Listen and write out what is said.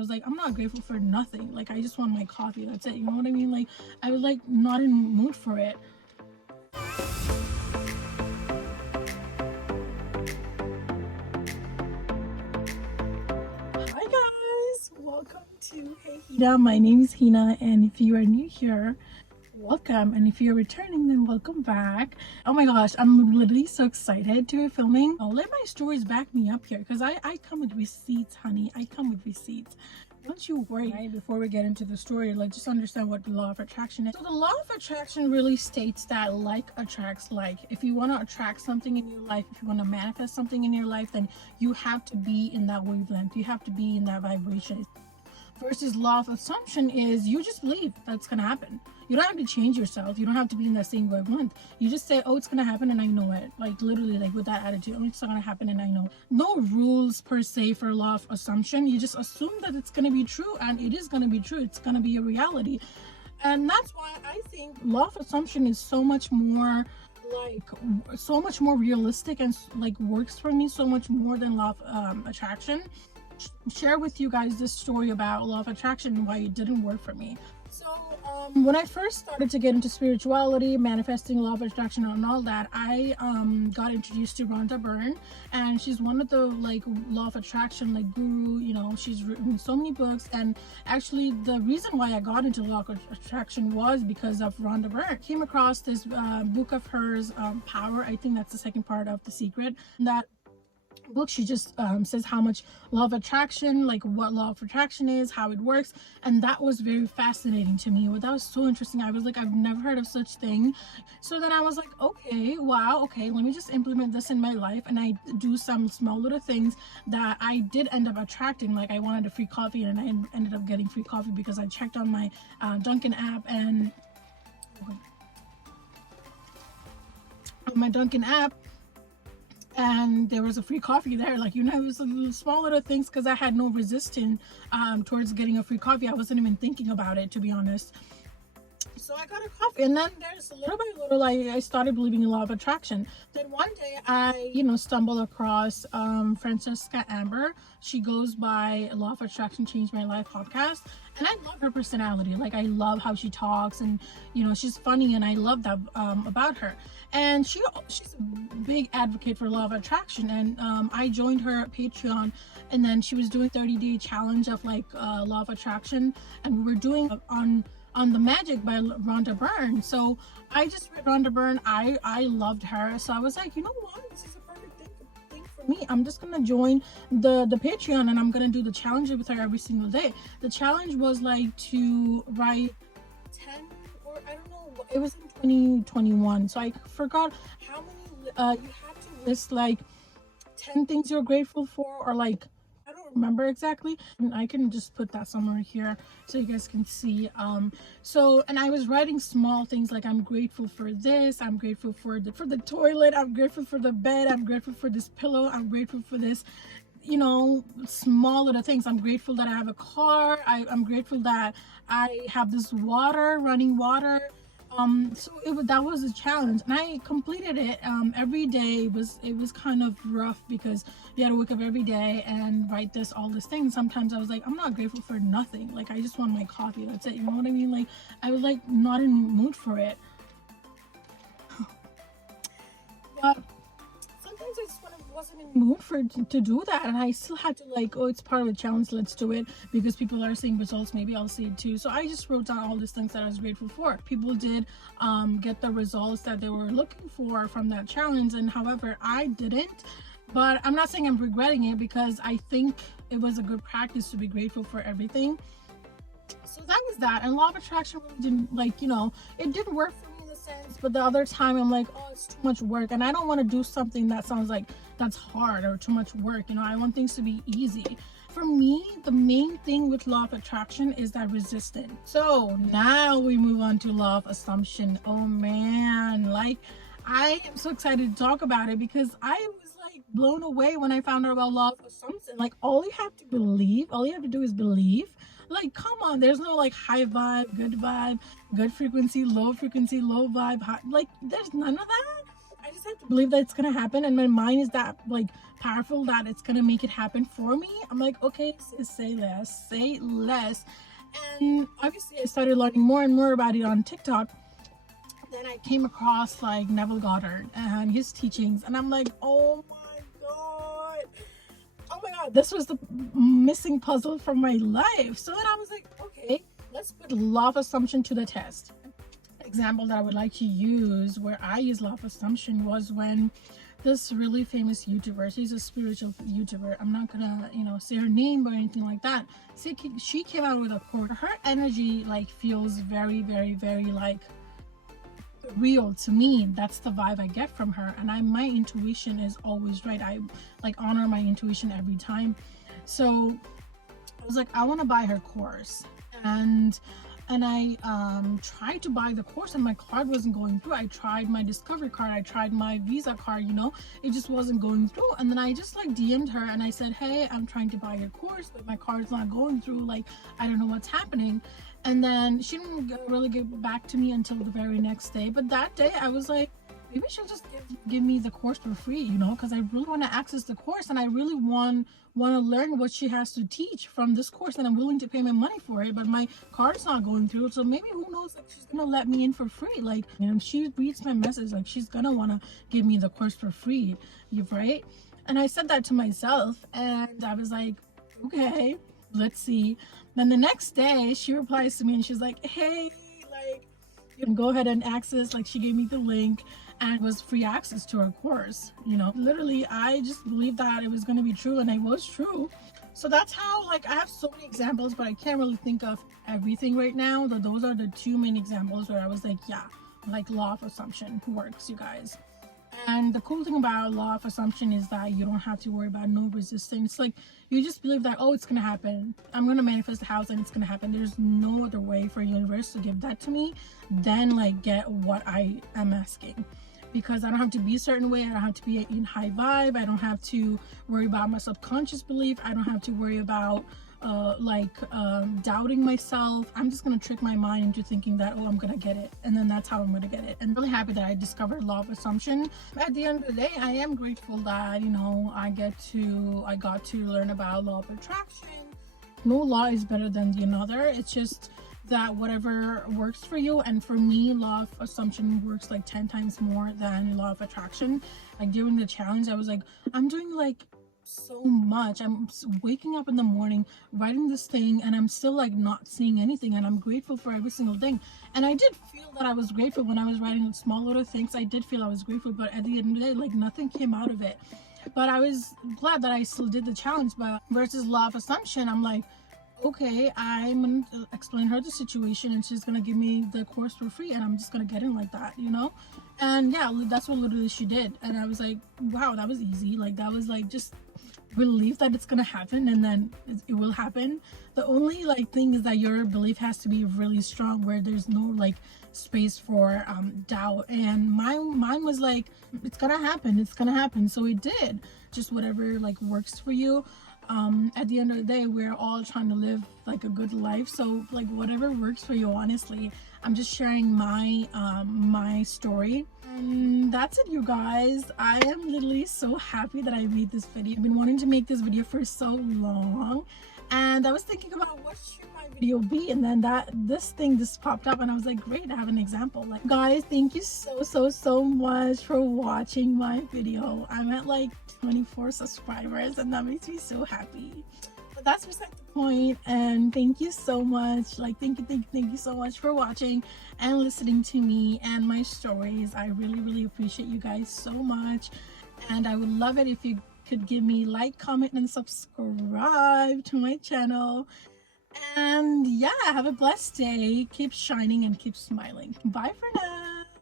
was like, I'm not grateful for nothing. Like, I just want my coffee. That's it. You know what I mean? Like, I was like not in the mood for it. Hi guys, welcome to Hey Hina. My name is Hina, and if you are new here, welcome, and if you're returning, then welcome back. Oh my gosh, I'm literally so excited to be filming. I'll let my stories back me up here because I come with receipts, honey. I come with receipts. Don't you worry. Right, before we get into the story, let's just understand what the law of attraction is. So the law of attraction really states that like attracts like. If you want to attract something in your life, if you want to manifest something in your life, then you have to be in that wavelength. You have to be in that vibration. Versus law of assumption is you just believe that's gonna happen. You don't have to change yourself. You don't have to be in that same wavelength. You just say, oh, it's gonna happen and I know it. Like literally, like with that attitude, oh, it's not gonna happen and I know. No rules per se for law of assumption. You just assume that it's gonna be true, and it is gonna be true. It's gonna be a reality. And that's why I think law of assumption is so much more realistic and like works for me so much more than law of attraction. Share with you guys this story about law of attraction and why it didn't work for me. So when I first started to get into spirituality, manifesting, law of attraction and all that, I got introduced to Rhonda Byrne, and she's one of the like law of attraction like guru. You know, she's written so many books, and actually the reason why I got into law of attraction was because of Rhonda Byrne. I came across this book of hers, Power. I think that's the second part of The Secret. That book, she just says how much law of attraction, like what law of attraction is, how it works, and that was very fascinating to me. That was so interesting. I was like, I've never heard of such thing. So then I was like, okay, wow, okay, let me just implement this in my life. And I do some small little things that I did end up attracting. Like I wanted a free coffee, and I ended up getting free coffee because I checked on my Dunkin' app, and on my Dunkin' app, and there was a free coffee there. Like, you know, it was a little small little things because I had no resistance towards getting a free coffee. I wasn't even thinking about it, to be honest. So I got a coffee, and then there's little by little I started believing in law of attraction. Then one day I stumbled across Francesca Amber. She goes by Law of Attraction Changed My Life podcast, and I love her personality. Like, I love how she talks, and she's funny, and I love that about her. And she's a big advocate for law of attraction, and I joined her Patreon, and then she was doing 30-day challenge of like law of attraction, and we were doing on the Magic by Rhonda Byrne. So I just read Rhonda Byrne. I loved her, so I was like, you know what, this is a perfect thing for me. I'm just gonna join the Patreon, and I'm gonna do the challenge with her every single day. The challenge was like to write 10, or I don't know, it was in 2021, so I forgot how many you have to list like 10 things you're grateful for, or like I don't remember exactly, and I can just put that somewhere here so you guys can see. And I was writing small things like, I'm grateful for this, I'm grateful for the toilet, I'm grateful for the bed, I'm grateful for this pillow, I'm grateful for this, small little things. I'm grateful that I have a car. I'm grateful that I have this running water. That was a challenge, and I completed it. Every day it was kind of rough because you had to wake up every day and write all this thing. Sometimes I was like, I'm not grateful for nothing. Like, I just want my coffee. That's it. You know what I mean? Like, I was like not in the mood for it. But sometimes I just wasn't in the mood to do that, and I still had to like, oh, it's part of the challenge, let's do it, because people are seeing results, maybe I'll see it too. So I just wrote down all these things that I was grateful for. People did get the results that they were looking for from that challenge, and however I didn't. But I'm not saying I'm regretting it, because I think it was a good practice to be grateful for everything. So that was that. And law of attraction really didn't, it did work for me, but the other time I'm like, oh, it's too much work, and I don't want to do something that sounds like that's hard or too much work. I want things to be easy. For me, the main thing with law of attraction is that resistance. So now we move on to law of assumption. Oh man, like, I am so excited to talk about it because I was like blown away when I found out about law of assumption. Like, all you have to do is believe. Like, come on, there's no like high vibe, good frequency, low vibe, high, like there's none of that. I I just have to believe that it's gonna happen, and my mind is that like powerful that it's gonna make it happen for me. I'm like, okay, say less, say less. And obviously I started learning more and more about it on TikTok. Then I came across like Neville Goddard and his teachings, and I'm like, oh my god, oh my god, this was the missing puzzle from my life. So then I was like, okay, let's put law of assumption to the test. Example that I would like to use where I use law of assumption was when this really famous YouTuber, she's a spiritual YouTuber, I'm not gonna say her name or anything like that. She came out with a quote. Her energy like feels very, very, very like real to me. That's the vibe I get from her, and my intuition is always right. I like honor my intuition every time. So I was like, I want to buy her course, and I tried to buy the course, and my card wasn't going through. I tried my Discovery card, I tried my Visa card, it just wasn't going through. And then I just like DM'd her and I said, hey, I'm trying to buy your course, but my card's not going through. Like, I don't know what's happening. And then she didn't really get back to me until the very next day. But that day I was like, maybe she'll just give me the course for free, because I really want to access the course, and I really want to learn what she has to teach from this course, and I'm willing to pay my money for it, but my card's not going through. So maybe, who knows, like, she's gonna let me in for free. Like, and she reads my message, like, she's gonna want to give me the course for free, right? And I said that to myself, and I was like, okay, let's see. Then the next day she replies to me and she's like, hey, like, you can go ahead and access, like, she gave me the link, and it was free access to her course. Literally, I just believed that it was going to be true, and it was true. So that's how, like, I have so many examples, but I can't really think of everything right now. Those are the two main examples where I was like, yeah, like, law of assumption works, you guys. And the cool thing about law of assumption is that you don't have to worry about no resistance. Like, you just believe that, oh, it's gonna happen, I'm gonna manifest the house and it's gonna happen. There's no other way for universe to give that to me than like get what I am asking, because I don't have to be a certain way, I don't have to be in high vibe, I don't have to worry about my subconscious belief, I don't have to worry about doubting myself. I'm just gonna trick my mind into thinking that, oh, I'm gonna get it, and then that's how I'm gonna get it. And I'm really happy that I discovered law of assumption. At the end of the day, I am grateful that I got to learn about law of attraction. No law is better than the another. It's just that whatever works for you, and for me, law of assumption works like 10 times more than law of attraction. Like, during the challenge, I was like, I'm doing like so much. I'm waking up in the morning, writing this thing, and I'm still like not seeing anything, and I'm grateful for every single thing. And I did feel that I was grateful when I was writing small little things. I did feel I was grateful, but at the end of the day, like, nothing came out of it. But I was glad that I still did the challenge. But versus law of assumption, I'm like, okay, I'm gonna explain her the situation, and she's gonna give me the course for free, and I'm just gonna get in like that, and yeah, that's what literally she did. And I was like, wow, that was easy. Like, that was like just believe that it's gonna happen, and then it will happen. The only like thing is that your belief has to be really strong, where there's no like space for doubt. And mine was like, it's gonna happen, so it did. Just whatever like works for you. At the end of the day, we're all trying to live like a good life, so like whatever works for you. Honestly, I'm just sharing my my story, and that's it, you guys. I am literally so happy that I made this video. I've been wanting to make this video for so long, and I was thinking about what should my video be, and then this thing just popped up, and I was like, great, I have an example. Like, guys, thank you so much for watching my video. I'm at like 24 subscribers, and that makes me so happy. But that's beside the point. And thank you so much. Like, thank you so much for watching and listening to me and my stories. I really appreciate you guys so much, and I would love it if you could give me like, comment, and subscribe to my channel. And yeah, have a blessed day. Keep shining and keep smiling. Bye for now.